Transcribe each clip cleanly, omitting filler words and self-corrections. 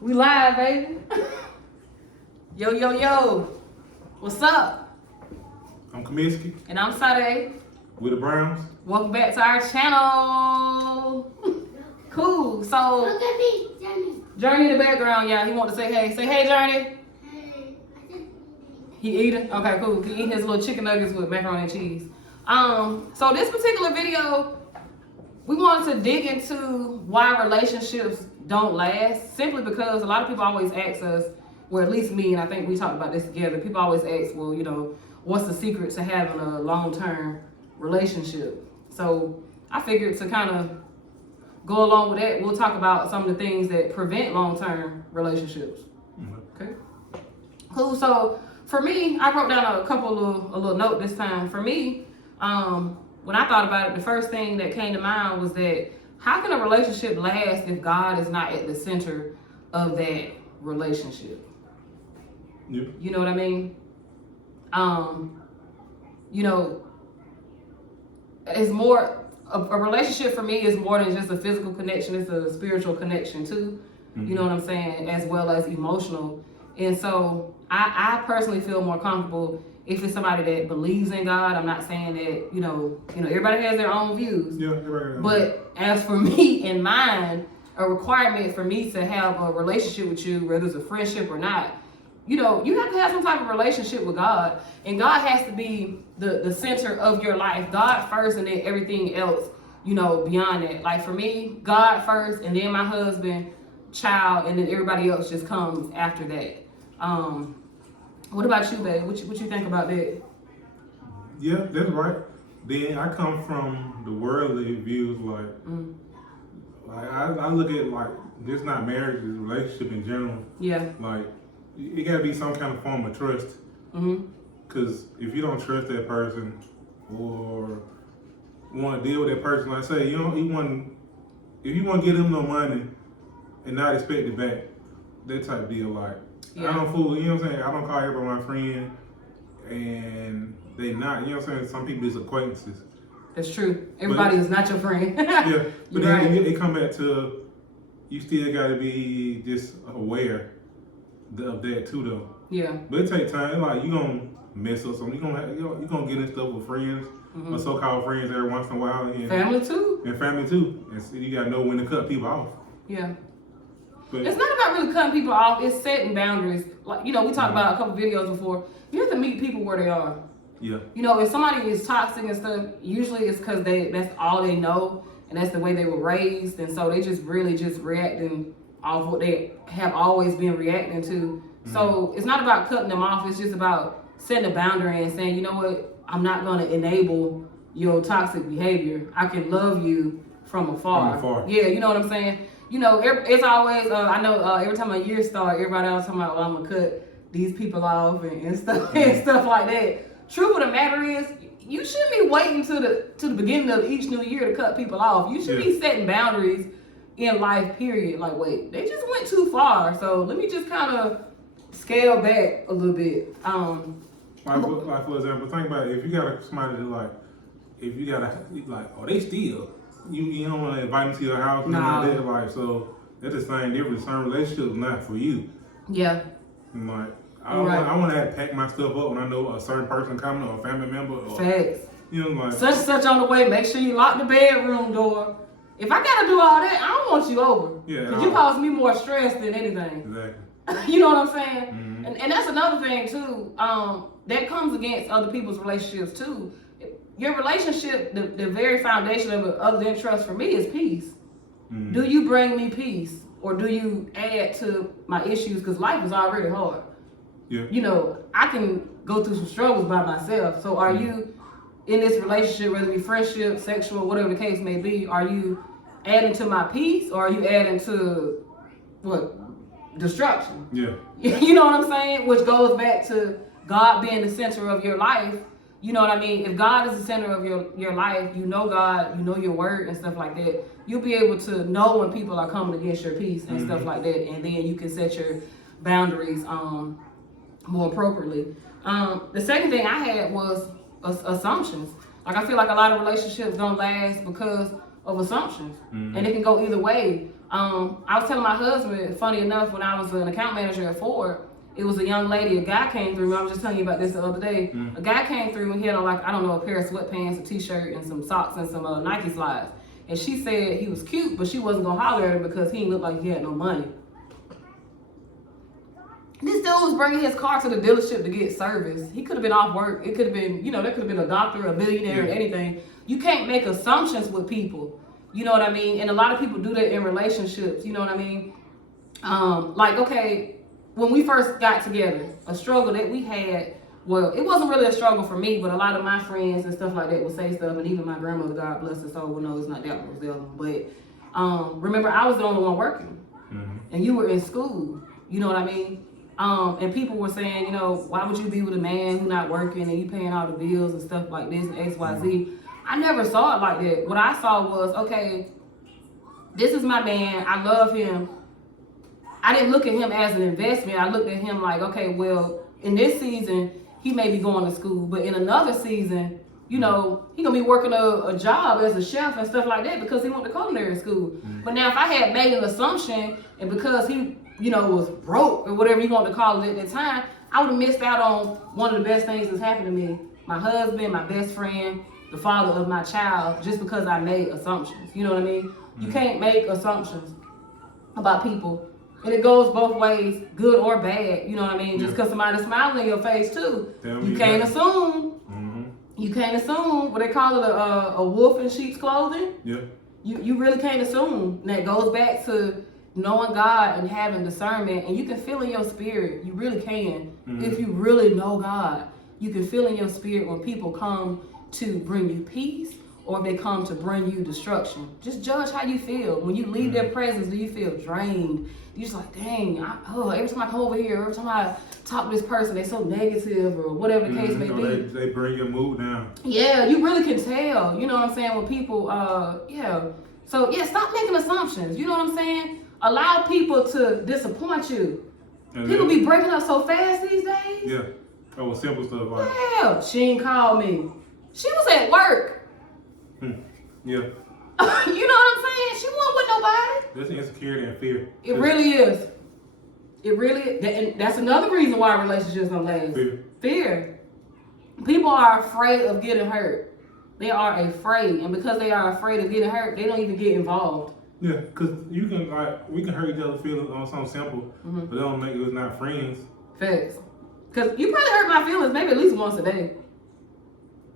We live, baby. Yo, yo, yo. What's up? I'm Carmiski. And I'm Sada. With the Browns. Welcome back to our channel. Cool. So, Look at me, Johnny. Journey in the background, y'all. He want to say hey. Say hey, Journey. Hey, He eating? Okay, cool. He eating his little chicken nuggets with macaroni and cheese. So this particular video, we wanted to dig into why relationships don't last, simply because a lot of people always ask us, well, at least me, and I think we talked about this together, people always ask, well, you know, what's the secret to having a long-term relationship? So I figured to kind of go along with that, we'll talk about some of the things that prevent long-term relationships. Okay? Cool. So for me, I wrote down a little note this time. For me, when I thought about it, the first thing that came to mind was that how can a relationship last if God is not at the center of that relationship? Yeah. You know what I mean? You know, it's more, a relationship for me is more than just a physical connection. It's a spiritual connection too. Mm-hmm. You know what I'm saying? As well as emotional. And so I personally feel more comfortable if it's somebody that believes in God. I'm not saying that, you know, everybody has their own views. Yeah, everybody. But as for me and mine, a requirement for me to have a relationship with you, whether it's a friendship or not, you know, you have to have some type of relationship with God. And God has to be the center of your life. God first, and then everything else, you know, beyond that. Like for me, God first, and then my husband, child, and then everybody else just comes after that. What about you, babe? What you think about that? Yeah, that's right. Then I come from the worldly views, like I look at like this not marriage, it's a relationship in general. Yeah. Like it gotta be some kind of form of trust. Because if you don't trust that person or want to deal with that person, like say if you want to give them no money and not expect it back, that type of deal, like. Yeah. I don't fool, you know what I'm saying? I don't call everybody my friend, and they not, you know what I'm saying? Some people is acquaintances. That's true. Everybody is not your friend. Yeah, but then right. it come back to, you still got to be just aware of that too, though. Yeah. But it take time. Like you gonna mess up something. You gonna get in stuff with friends, or so-called friends every once in a while. And family too. And family too. And so you gotta know when to cut people off. Yeah. But it's not about really cutting people off. It's setting boundaries. Like, you know, we talked about a couple videos before. You have to meet people where they are. Yeah. You know, if somebody is toxic and stuff, usually it's because that's all they know, and that's the way they were raised, and so they just really just reacting off what they have always been reacting to. So it's not about cutting them off. It's just about setting a boundary and saying, you know what, I'm not going to enable your toxic behavior. I can love you from afar. Yeah, you know what I'm saying? You know, it's always, I know every time a year starts, everybody else talking about, well, I'm going to cut these people off and stuff and stuff like that. Truth of the matter is, you shouldn't be waiting to the beginning of each new year to cut people off. You should be setting boundaries in life, period. Like, wait, they just went too far, so let me just kind of scale back a little bit. Like for example, think about it. If you got somebody that oh, they still. You don't want to invite them to your house and like that, like, so that's the same difference. Some relationships not for you. Yeah. And like I want to have to pack my stuff up when I know a certain person coming or a family member. Or, facts. You know, like such and such on the way. Make sure you lock the bedroom door. If I gotta do all that, I don't want you over. Yeah. Because you cause me more stress than anything. Exactly. You know what I'm saying? Mm-hmm. And that's another thing too. That comes against other people's relationships too. Your relationship, the very foundation of it, other than trust for me, is peace. Mm-hmm. Do you bring me peace, or do you add to my issues? Because life is already hard. Yeah. You know, I can go through some struggles by myself. So are you in this relationship, whether it be friendship, sexual, whatever the case may be, are you adding to my peace, or are you adding to what? Destruction. Yeah. You know what I'm saying? Which goes back to God being the center of your life. You know what I mean? If God is the center of your life, you know God, you know your word and stuff like that, you'll be able to know when people are coming against your peace and stuff like that. And then you can set your boundaries more appropriately. The second thing I had was assumptions. Like I feel like a lot of relationships don't last because of assumptions. And it can go either way. I was telling my husband, funny enough, when I was an account manager at Ford, it was a young lady, a guy came through. I was just telling you about this the other day. A guy came through and he had on, like, I don't know, a pair of sweatpants, a t-shirt, and some socks and some Nike slides. And she said he was cute, but she wasn't gonna holler at him because he didn't look like he had no money. This dude was bringing his car to the dealership to get service. He could have been off work. It could have been, there could have been a doctor, a billionaire, anything. You can't make assumptions with people. You know what I mean? And a lot of people do that in relationships. You know what I mean? Like, okay, when we first got together, a struggle that we had, well, it wasn't really a struggle for me, but a lot of my friends and stuff like that would say stuff, and even my grandmother, God bless her soul, well, no, it's not that one, it was the other one. But remember, I was the only one working, and you were in school. You know what I mean? And people were saying, why would you be with a man who's not working and you paying all the bills and stuff like this and X, Y, Z. I never saw it like that. What I saw was, okay, this is my man. I love him. I didn't look at him as an investment. I looked at him like, okay, well, in this season, he may be going to school, but in another season, he gonna be working a job as a chef and stuff like that because he went to culinary school. But now if I had made an assumption and because he was broke or whatever you want to call it at that time, I would have missed out on one of the best things that's happened to me. My husband, my best friend, the father of my child, just because I made assumptions. You know what I mean? You can't make assumptions about people. And it goes both ways, good or bad. You know what I mean? Just because somebody's smiling in your face too. You can't assume. You can't assume. What they call it, a wolf in sheep's clothing. Yeah. You really can't assume. And that goes back to knowing God and having discernment, and you can feel in your spirit, you really can. If you really know God, you can feel in your spirit when people come to bring you peace or if they come to bring you destruction. Just judge how you feel. When you leave their presence, do you feel drained? You're just like, dang, every time I come over here, every time I talk to this person, they're so negative or whatever the case may be. They bring your mood down. Yeah, you really can tell. You know what I'm saying? When people, So, stop making assumptions. You know what I'm saying? Allow people to disappoint you. And people be breaking up so fast these days. Yeah. Oh, simple stuff like. Yeah. She ain't called me. She was at work. Yeah. You know what I'm saying? She wasn't with nobody. That's insecurity and fear. It really is. It really, and that's another reason why relationships don't last. Fear. People are afraid of getting hurt. They are afraid, and because they are afraid of getting hurt, they don't even get involved. Yeah, because we can hurt each other's feelings on something simple, but that don't make us not friends. Facts. Because you probably hurt my feelings maybe at least once a day.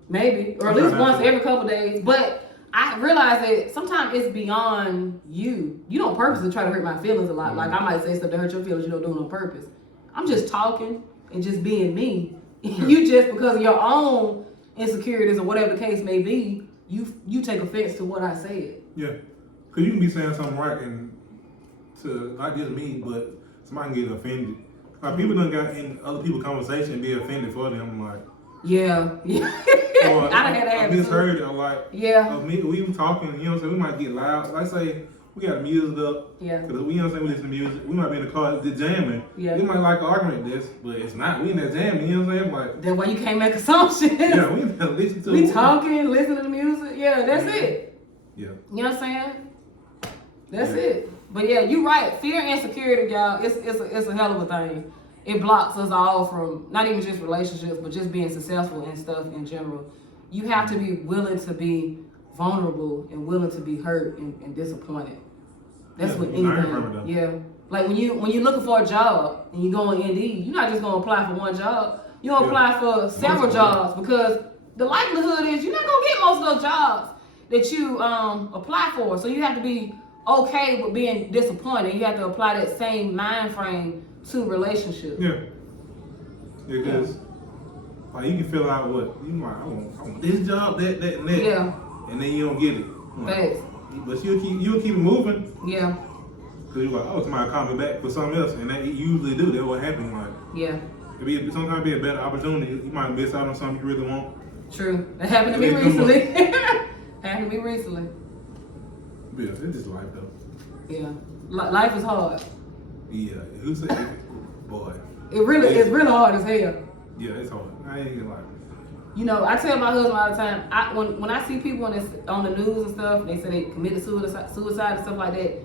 Maybe. Or at least once every couple days. But I realize that sometimes it's beyond you. You don't purposely try to hurt my feelings a lot. Like I might say stuff to hurt your feelings, you don't do it on purpose. I'm just talking and just being me. You just, because of your own insecurities or whatever the case may be, you take offense to what I said. Yeah. Because you can be saying something right and to not just me, but somebody can get offended. Like people done got in other people's conversation and be offended for them. Like, yeah. Or, I done had that. I misheard it. Or like, we were talking, you know what I'm saying? We might get loud. Like say, we got the music up. Yeah. Because we, we listen to music. We might be in the car just jamming. Yeah. We might like an argument this, but it's not. We in that jamming, you know what I'm saying? Like, that's why you can't make assumptions. Yeah, we listen to we talking, listening to the music. Yeah, that's it. Yeah. You know what I'm saying? That's it. But yeah, you're right. Fear and insecurity, y'all, it's a hell of a thing. It blocks us all from not even just relationships, but just being successful and stuff in general. You have to be willing to be vulnerable and willing to be hurt and disappointed. That's what anything. Yeah. Like when you're looking for a job and you go on Indeed, you're not just gonna apply for one job. You're gonna apply for several jobs because the likelihood is you're not gonna get most of those jobs that you apply for. So you have to be okay with being disappointed. You have to apply that same mind frame to relationships. Yeah. Because like you can fill out what you might. I want this job, that, and that. Yeah. And then you don't get it. Thanks. But you'll keep it moving. Yeah. Cause you're like, somebody call me back for something else, and they usually do. That's what happens. Like, yeah. Sometimes be a better opportunity. You might miss out on something you really want. True. That happened to me recently. Happened to me recently. Yeah, it's just life though. Yeah. Life is hard. Yeah. Who said it? Boy. It's really hard as hell. Yeah, it's hard. I ain't gonna lie. You know, I tell my husband all the time, when I see people on the news and stuff, they say they committed suicide and stuff like that,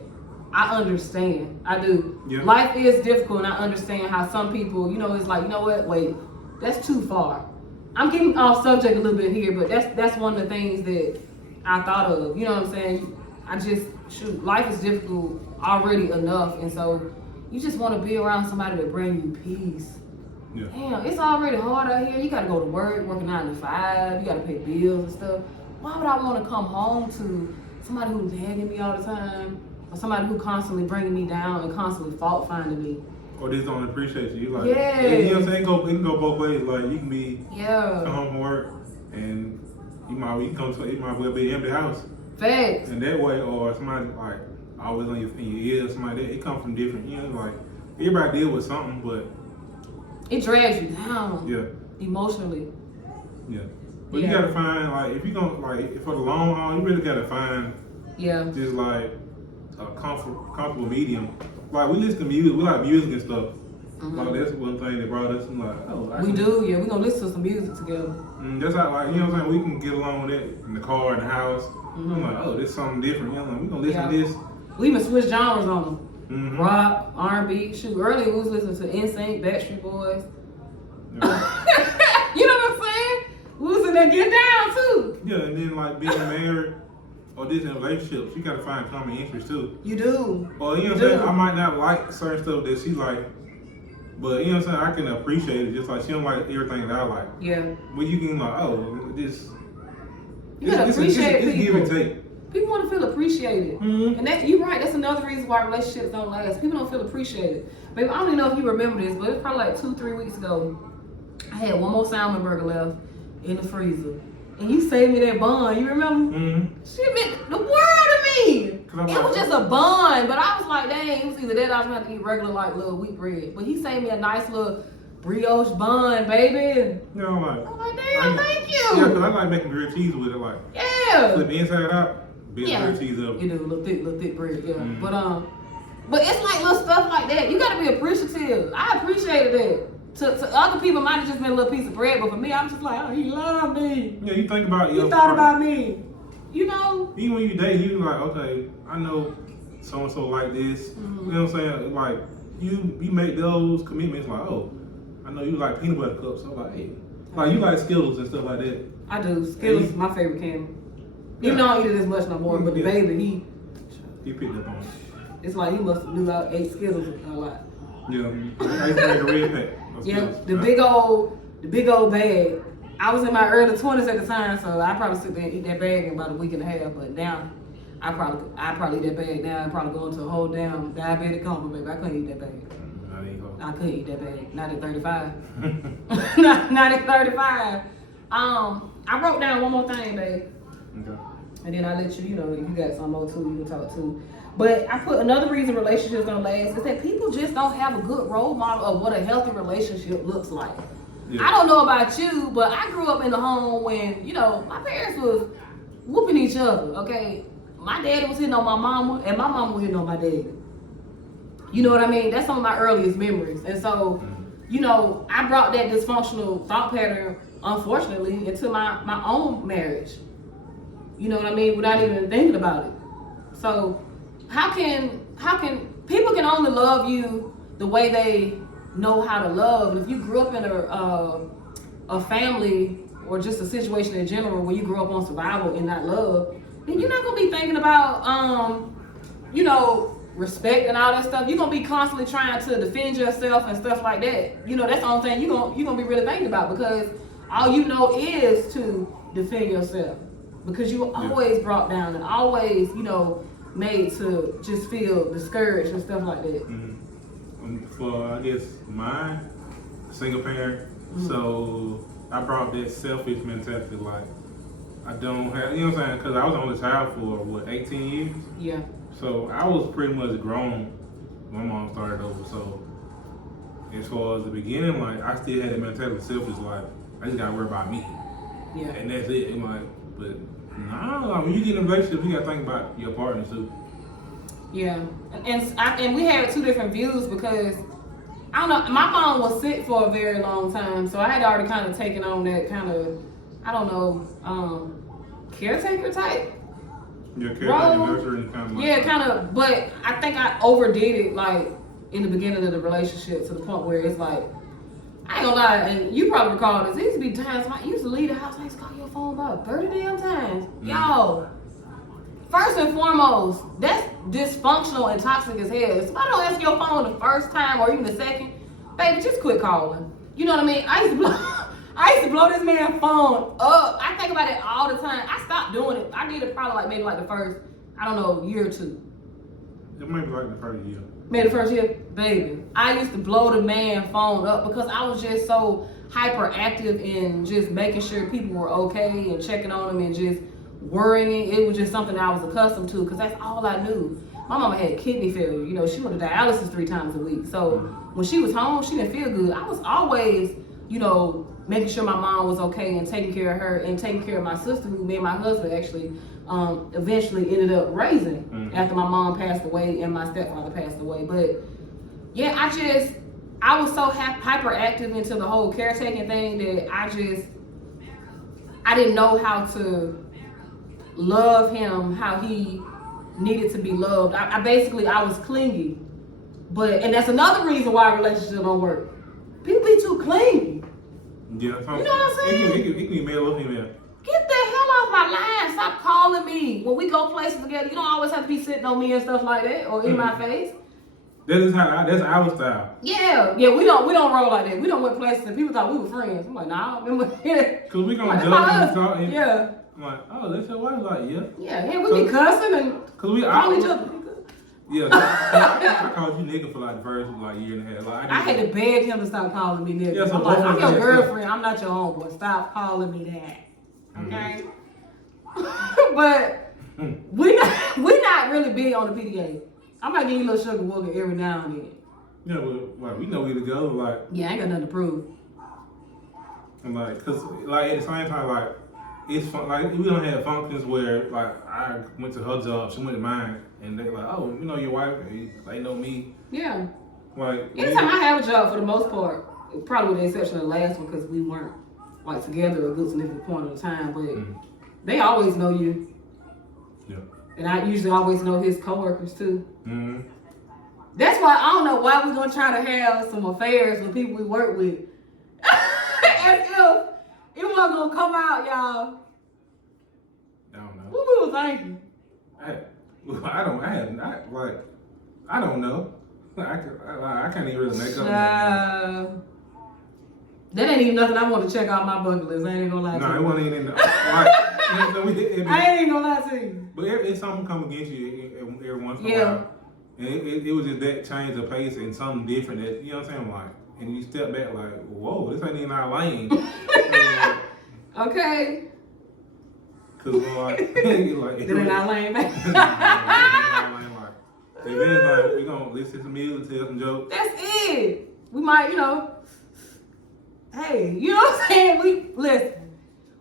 I understand. I do. Yeah. Life is difficult, and I understand how some people, it's like, you know what? Wait, that's too far. I'm getting off subject a little bit here, but that's one of the things that I thought of. You know what I'm saying? Life is difficult already enough, and so you just want to be around somebody that bring you peace. Yeah. Damn, it's already hard out here. You got to go to work, working 9 to 5. You got to pay bills and stuff. Why would I want to come home to somebody who's nagging me all the time, or somebody who constantly bringing me down and constantly fault finding me? Or they don't appreciate you. Like, yeah. You know what I'm saying? It can go both ways. Like, you can be come home from work and it might well be an empty house. Facts. And that way, or somebody like always in your ear, somebody that it comes from different. Like everybody deal with something, but it drags you down. Yeah. Emotionally. Yeah. But you gotta find like if you gonna like for the long haul, you really gotta find just like a comfortable medium. Like we listen to music, we like music and stuff. Like that's one thing that brought us. I'm like, we gonna listen to some music together. That's how like you know what I'm saying. We can get along with it in the car, in the house. I'm like, this is something different. We gonna listen to this. We even switch genres on them. Rock, R&B. Shoot, earlier we was listening to NSYNC, Backstreet Boys. You know what I'm saying? We was in there getting down too. Yeah, and then like being married or this in relationships, you gotta find common interest too. You do. Or you know what I'm saying? I might not like certain stuff that she like, but you know what I'm saying? I can appreciate it just like she don't like everything that I like. Yeah. But you can like, this. You gotta appreciate people. It's give and take. People want to feel appreciated. And you're right, that's another reason why relationships don't last. People don't feel appreciated. Baby, I don't even know if you remember this, but it's probably like 2-3 weeks ago. I had one more salmon burger left in the freezer. And you saved me that bun, you remember? She meant the world to me. It was just a bun, but I was like, dang, it was either that or I was gonna have to eat regular like little wheat bread. But he saved me a nice little brioche bun, baby. Yeah, I'm like, damn, thank you. Yeah, because I like making grilled cheese with it, like flip the inside out, grilled cheese up. You do little thick bread, But it's like little stuff like that. You gotta be appreciative. I appreciated that. To other people, it might have just been a little piece of bread, but for me, I'm just like, oh, he loved me. Yeah, you think about you thought about me. You know? Even when you date, you like, okay, I know so and so like this. You know what I'm saying? Like you make those commitments. Like, oh, I know you like peanut butter cups. So like, hey, like you like Skittles and stuff like that. I do. Skittles is my favorite candy. Even though I don't eat it as much no more, but the baby, he picked up on it. It's like he must have knew I ate Skittles a lot. Yeah, I used to make a red pack. Yeah, the big old bag. I was in my early 20s at the time, so I probably sit there and eat that bag in about a week and a half. But now, I probably eat that bag now. I probably go into a whole damn diabetic coma, baby. I couldn't eat that bag. I couldn't eat that bag. Not at 35. not at 35. I wrote down one more thing, babe. Okay. And then I let you, if you got some more too, you can talk too. But I put another reason relationships don't last is that people just don't have a good role model of what a healthy relationship looks like. Yeah. I don't know about you, but I grew up in a home when, my parents was whooping each other, okay? My daddy was hitting on my mama, and my mama was hitting on my daddy. You know what I mean? That's some of my earliest memories. And so, I brought that dysfunctional thought pattern, unfortunately, into my own marriage. You know what I mean? Without even thinking about it. So, how can people can only love you the way they know how to love? And if you grew up in a family or just a situation in general where you grew up on survival and not love, then you're not gonna be thinking about respect and all that stuff. You're gonna be constantly trying to defend yourself and stuff like that. That's the only thing you're gonna be really thinking about, because all you know is to defend yourself, because you were always brought down and always made to just feel discouraged and stuff like that. For I guess my single parent, so I brought that selfish mentality, like I don't have, what I'm saying, because I was on the child for 18 years. Yeah. So I was pretty much grown when my mom started over. So as far as the beginning, like I still had that mentality, selfish, like I just gotta worry about me. Yeah. And that's it. And like, but no, when you get in a relationship, you gotta think about your partner too. Yeah, and we had two different views, because I don't know, my mom was sick for a very long time, so I had already kind of taken on that kind of, I don't know, caretaker type But I think I overdid it, like, in the beginning of the relationship to the point where it's like, I ain't gonna lie, and you probably recall this, there used to be times I used to leave the house, I used to call your phone about 30 damn times. Yo, first and foremost, that's dysfunctional and toxic as hell. If somebody don't answer your phone the first time or even the second, baby, just quit calling. You know what I mean? I used to blow this man's phone up. I think about it all the time. I stopped doing it. I did it probably maybe the first, I don't know, year or two. It might be like the first year. Maybe the first year? Baby, I used to blow the man's phone up because I was just so hyperactive in just making sure people were okay and checking on them and just worrying. It was just something I was accustomed to because that's all I knew. My mama had kidney failure. You know, she went to dialysis 3 times a week. So when she was home, she didn't feel good. I was always, you know, making sure my mom was okay and taking care of her and taking care of my sister, who me and my husband actually eventually ended up raising after my mom passed away and my stepfather passed away. But yeah, I was so hyperactive into the whole caretaking thing that I didn't know how to love him how he needed to be loved. I was clingy. And that's another reason why relationships don't work. People be too clingy. Yeah, you know what I'm saying? It can be male or female. Get the hell off my line. Stop calling me. When we go places together, you don't always have to be sitting on me and stuff like that or in my face. That's our style. Yeah, we don't roll like that. We don't went places and people thought we were friends. I'm like, nah, because we gonna judge and talk. And yeah. I'm like, oh, that's your wife. Like, yeah. Yeah, we be cussing and call each other. Yeah, I called you nigga for like the first year and a half. Like, I had to beg him to stop calling me nigga. Yeah, I'm like, I'm your girlfriend. I'm not your homeboy. Stop calling me that. Okay. But we not really big on the PDA. I might give you a little sugar wooger every now and then. Yeah, but we know we together. Like, yeah, I ain't got nothing to prove. And cause at the same time, it's fun. We don't have functions where I went to her job, she went to mine, and they oh, you know your wife, they know me. Yeah. Anytime I have a job, for the most part, probably with the exception of the last one, because we weren't together a good significant point of the time, but they always know you. Yeah. And I usually always know his coworkers too. Mm-hmm. That's why I don't know why we're gonna try to have some affairs with people we work with. As if it wasn't gonna come out, y'all. I don't know. What we were thinking? I don't know. I can't even really make up. That ain't even nothing I want to check out my bucket list. I ain't even gonna lie to you. No, it wasn't even in the... I ain't even gonna lie to you. But it's something come against you every once in a while. And it was just that change of pace and something different that, you know what I'm saying? And you step back whoa, this ain't even our lane. Okay. Cause it ain't our lane, baby. We're gonna listen to music, tell some jokes. That's it. We might, hey, you know what I'm saying? Listen.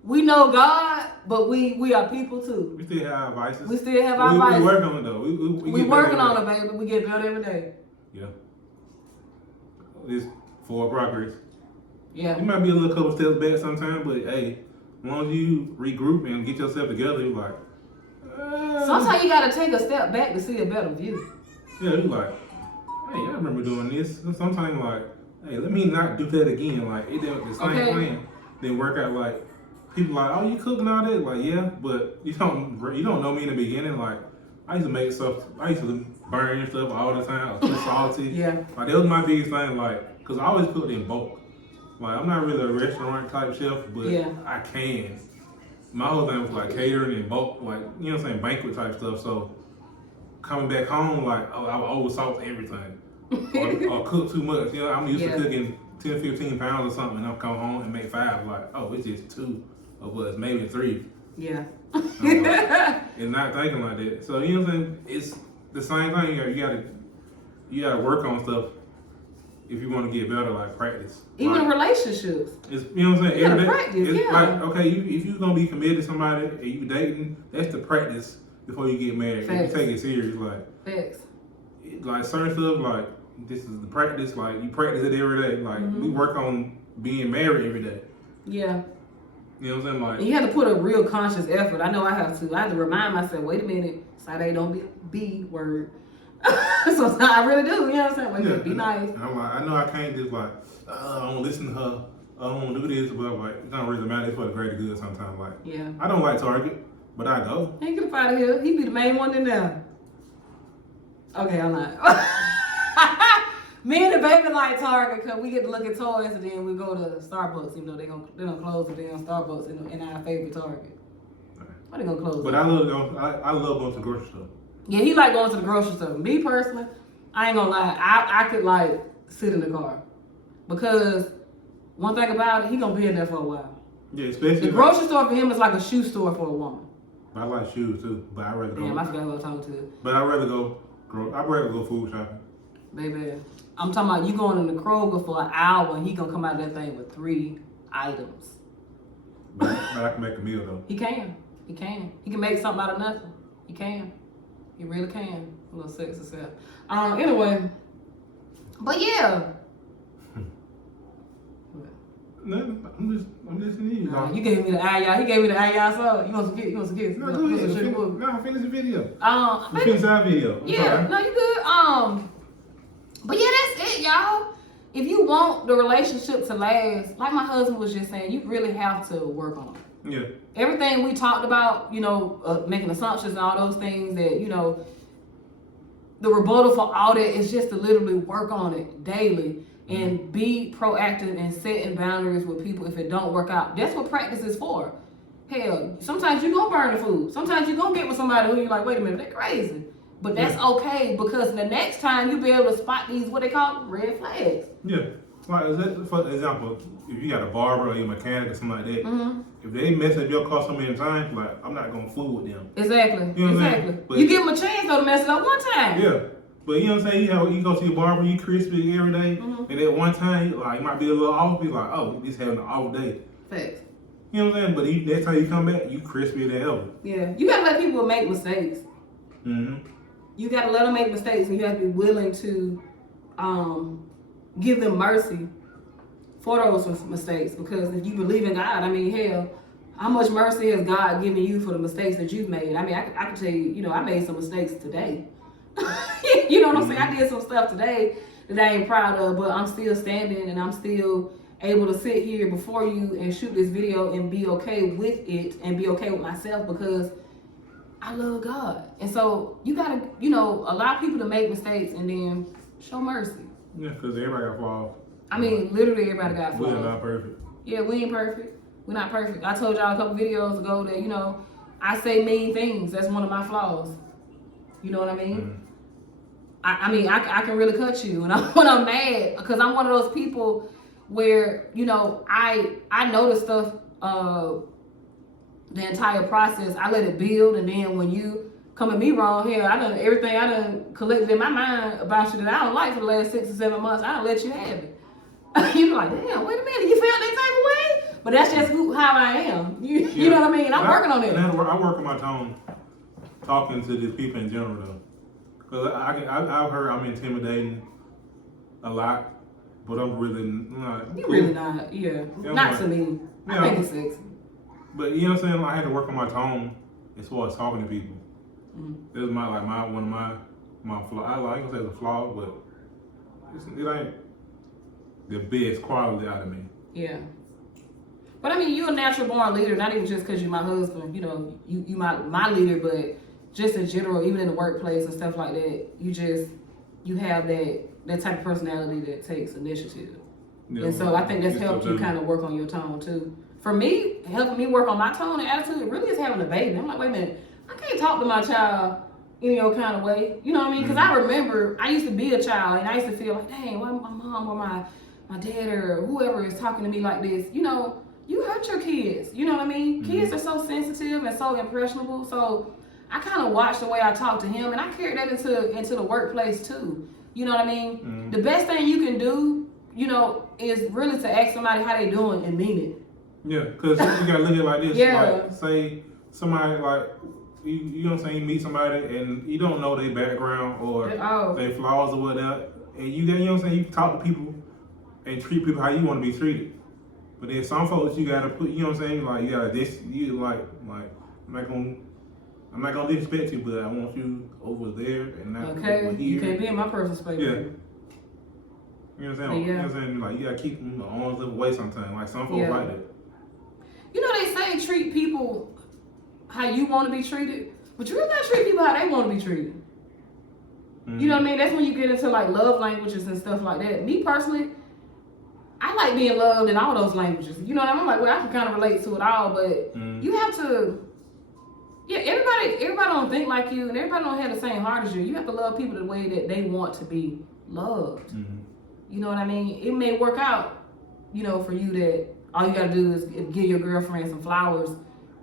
We know God, but we are people too. We still have our vices. We still have our vices. We work on it though. We working on it, baby. We get better every day. Yeah. It's for progress. Yeah. You might be a little couple steps back sometimes, but hey, as long as you regroup and get yourself together, you're sometimes you gotta take a step back to see a better view. Yeah, you're hey, I remember doing this. And sometimes hey, let me not do that again. It did the same plan. Then work out people oh, you cooking all that? Yeah, but you don't know me in the beginning. I used to make stuff, I used to burn stuff all the time. I was too salty. Yeah. That was my biggest thing, cause I always cooked in bulk. I'm not really a restaurant type chef, but I can. My whole thing was catering in bulk, you know what I'm saying, banquet type stuff. So coming back home, I would oversalt everything. or cook too much. I'm used to cooking 10, 15 pounds or something, and I'll come home and make 5. Oh, it's just 2 of us, maybe 3. Yeah. And not thinking like that. So you know what I'm saying? It's the same thing. You gotta work on stuff if you want to get better. Practice. Even relationships. It's, you know what I'm saying? You gotta practice. It's okay, if you're gonna be committed to somebody and you dating, that's the practice before you get married. Facts. If you take it serious, Facts. Certain stuff, this is the practice. You practice it every day. We work on being married every day. Yeah. You know what I'm saying? Like, and you have to put a real conscious effort. I know I have to. I have to remind myself, wait a minute, Sada don't be B word. So I really do. You know what I'm saying? Wait a minute, be nice. I'm like, I know I can't just like, I don't listen to her. I don't want to do this, but like, it don't really matter. It's for the greater good sometimes. Like, yeah. I don't like Target, but I go. Hey, get up out of here. He be the main one in there. Okay, I'm not. Me and the baby like Target because we get to look at toys and then we go to Starbucks, even though they're gonna close the damn Starbucks in our favorite Target. Why they gonna close? But I love going to the grocery store. Yeah, he like going to the grocery store. Me personally, I ain't gonna lie, I could like sit in the car because one thing about it, he gonna be in there for a while. Yeah, especially the grocery store for him is like a shoe store for a woman. I like shoes too, but I rather go. Damn, I forgot what I was talking to. But I'd rather go food shopping. Baby, I'm talking about you going in the Kroger for an hour and he gonna come out of that thing with 3 items. But I can make a meal though. He can. He can make something out of nothing. He can. He really can. A little sexy self. Anyway. But yeah. Nothing. I'm listening to you. Nah, you gave me the eye, y'all. He gave me the eye, y'all. So you want some kids? No, go ahead. Finish the video. Finish our video. Yeah. No, you good. But yeah, that's it, y'all. If you want the relationship to last, like my husband was just saying, you really have to work on it. Yeah. Everything we talked about, making assumptions and all those things that, the rebuttal for all that is just to literally work on it daily and be proactive and setting boundaries with people if it don't work out. That's what practice is for. Hell, sometimes you're going to burn the food. Sometimes you're going to get with somebody who you're like, wait a minute, they're crazy. But that's okay because the next time you'll be able to spot these, what they call red flags. Yeah. Like, for example, if you got a barber or your mechanic or something like that, if they mess up your car so many times, like, I'm not going to fool with them. Exactly. You know what I'm saying? You give them a chance, though, to mess it up one time. Yeah. But you know what I'm saying? You go to your barber, you crispy every day, and at one time, like, it might be a little off, be like, oh, he's having an off day. Facts. You know what I'm saying? But next time you come back, you crispier than ever. Yeah. You got to let people make mistakes. You got to let them make mistakes, and you have to be willing to give them mercy for those mistakes. Because if you believe in God, I mean, hell, how much mercy has God given you for the mistakes that you've made? I mean, I can tell you, I made some mistakes today. You know what I'm saying? I did some stuff today that I ain't proud of, but I'm still standing and I'm still able to sit here before you and shoot this video and be okay with it and be okay with myself because I love God. And so you gotta, allow people to make mistakes and then show mercy. Yeah, because everybody got flaws. I mean, literally everybody got flaws. We're not perfect. Yeah, we ain't perfect. We're not perfect. I told y'all a couple videos ago that, I say mean things. That's one of my flaws. You know what I mean? I can really cut you when I'm mad because I'm one of those people where, I notice stuff the entire process. I let it build, and then when you come at me wrong here, everything I done collected in my mind about you that I don't like for the last 6 or 7 months, I don't let you have it. You're like, damn, wait a minute, you felt that type of way? But that's just how I am. You know what I mean? I'm working on it. I work on my tone talking to these people in general though. Because I've heard I'm intimidating a lot, but I'm really not. You're really not, yeah. Not to me. I think it's sexy. But you know what I'm saying? I had to work on my tone as far as talking to people. This is one of my flaws. I ain't gonna say it's a flaw, but it ain't the best quality out of me. Yeah. But I mean, you're a natural born leader, not even just because you're my husband. You my leader, but just in general, even in the workplace and stuff like that, you have that type of personality that takes initiative. Yeah, and so I think that's helped you kind of work on your tone too. For me, helping me work on my tone and attitude, it really is having a baby. I'm like, wait a minute, I can't talk to my child any kind of way. You know what I mean? Because I remember I used to be a child and I used to feel like, dang, why my mom or my dad or whoever is talking to me like this? You hurt your kids. You know what I mean? Kids are so sensitive and so impressionable. So I kind of watched the way I talked to him, and I carried that into the workplace too. You know what I mean? The best thing you can do, is really to ask somebody how they doing and mean it. Yeah, because you gotta look at it like this. Yeah. Like, say somebody like you know what I'm saying, you meet somebody and you don't know their background or their flaws or whatever, and you know what I'm saying, you talk to people and treat people how you want to be treated. But then some folks you gotta put, you know what I'm saying? Like you gotta I'm not gonna disrespect you, but I want you over there and not over here. You can't be in my personal space. Yeah. You know what I'm saying? Yeah. You know what I'm saying? Like you gotta keep them arms length away sometimes. Like some folks like that. You know they say treat people how you want to be treated, but you really gotta treat people how they want to be treated. Mm-hmm. You know what I mean? That's when you get into like love languages and stuff like that. Me personally, I like being loved in all those languages. You know what I mean? I'm like, well, I can kind of relate to it all, but you have to. Yeah, everybody don't think like you, and everybody don't have the same heart as you. You have to love people the way that they want to be loved. Mm-hmm. You know what I mean? It may work out, you know, for you that all you gotta do is give your girlfriend some flowers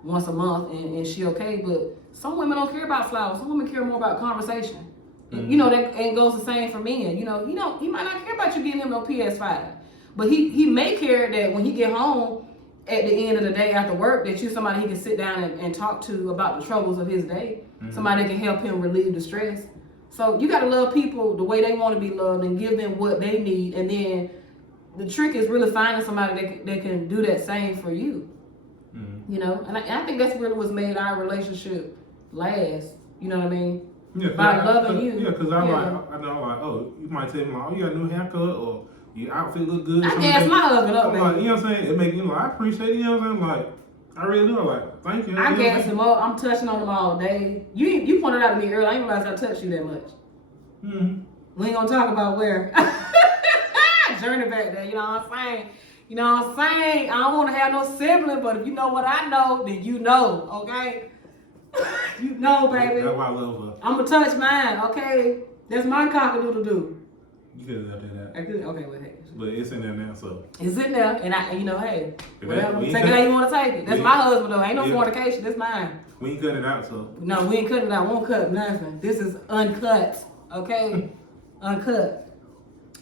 once a month and she okay. But some women don't care about flowers. Some women care more about conversation. Mm-hmm. You know, that and goes the same for men. You know, he might not care about you getting him no PS5, but he may care that when he get home at the end of the day after work, that you're somebody he can sit down and talk to about the troubles of his day. Mm-hmm. Somebody that can help him relieve the stress. So you gotta love people the way they want to be loved and give them what they need. And then the trick is really finding somebody that can do that same for you. Mm-hmm. You know, and I think that's really what's made our relationship last. You know what I mean? Yeah, by loving you. Yeah, because I know like, oh, you might tell me like, oh, you got a new haircut or your outfit look good. I gas my husband up, man. Like, you know what I'm saying? It make you like, I appreciate it, you know what I'm saying? Like, I really do. Like, thank you. I gas him up. I'm touching on him all day. You pointed out to me earlier. I didn't realize I touched you that much. Mm-hmm. We ain't gonna talk about where. Journey back there, you know what I'm saying? You know what I'm saying? I don't want to have no sibling, but if you know what I know, then you know, okay? You know, baby. That's why I love her. I'm gonna touch mine, okay? That's my cock-a-doodle-doo. You could have left that. I could, okay, well, hey. But it's in there now, so. It's in there, and hey, whatever. Take it how you want to take it. That's my husband, though. Ain't no fornication. That's mine. We ain't cutting it out, so. No, we ain't cutting it out. Won't cut nothing. This is uncut, okay? Uncut.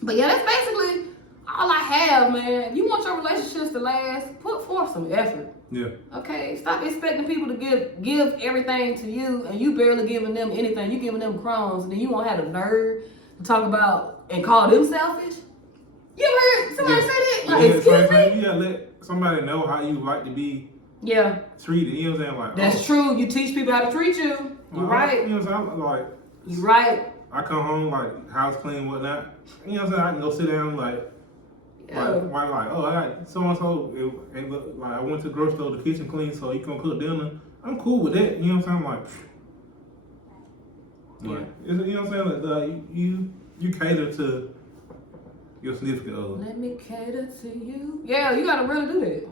But yeah, that's basically all I have, man. If you want your relationships to last, put forth some effort. Yeah. Okay? Stop expecting people to give everything to you, and you barely giving them anything. You giving them crumbs, and then you won't have the nerve to talk about and call them selfish. You ever heard somebody say that? Like, excuse me? You gotta let somebody know how you like to be treated. You know what I'm saying? Like, that's true. You teach people how to treat you. You're right. You know what I'm saying? Like, you're right. I come home, like, house clean, whatnot. You know what I'm saying? I can go sit down, like, oh, I got so-and-so. Like, I went to the grocery store, the kitchen clean, so you can cook dinner. I'm cool with that. You know what I'm saying? Like, you know what I'm saying? Like, you cater to your significant other. Let me cater to you. Yeah, you gotta really do that.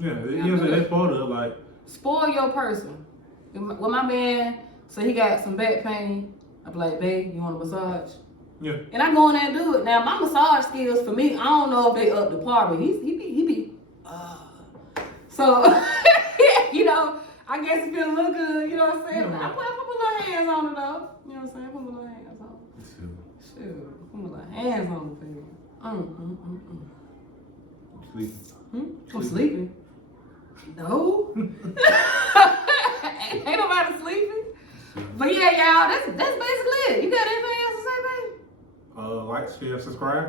Yeah, you know what I'm saying? That's part of it. Like, spoil your person. When my man said he got some back pain, I'm like, babe, you want a massage? Yeah. And I go in there and do it. Now, my massage skills for me, I don't know if they up to par, but he be. So, you know, I guess it feel a little good. You know what I'm saying? I put my little hands on it though. You know what I'm saying? I put my little hands on it. Sure. Put my little hands on it, baby. Sleeping. I'm sleeping. No. Ain't nobody sleeping. But yeah, y'all, that's basically it. You got anything else to say, baby? Like, share, subscribe.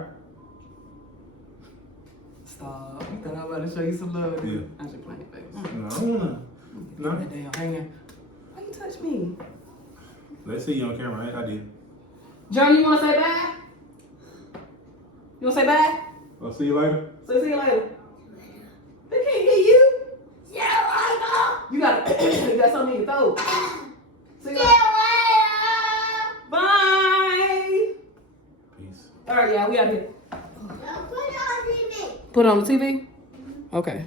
Stop. You thought I was about to show you some love. Yeah. I should play it, baby. No, I don't wanna. No. That damn hanger. Why you touch me? Let's see you on camera, right? I did. Johnny, you wanna say bye? You wanna say bye? I'll see you later. So see you later. They can't hear you. Yeah, I know. You got something in your throat. See you later. Bye. Peace. All right, y'all, we out here. Put it on TV. Put it on the TV? Okay.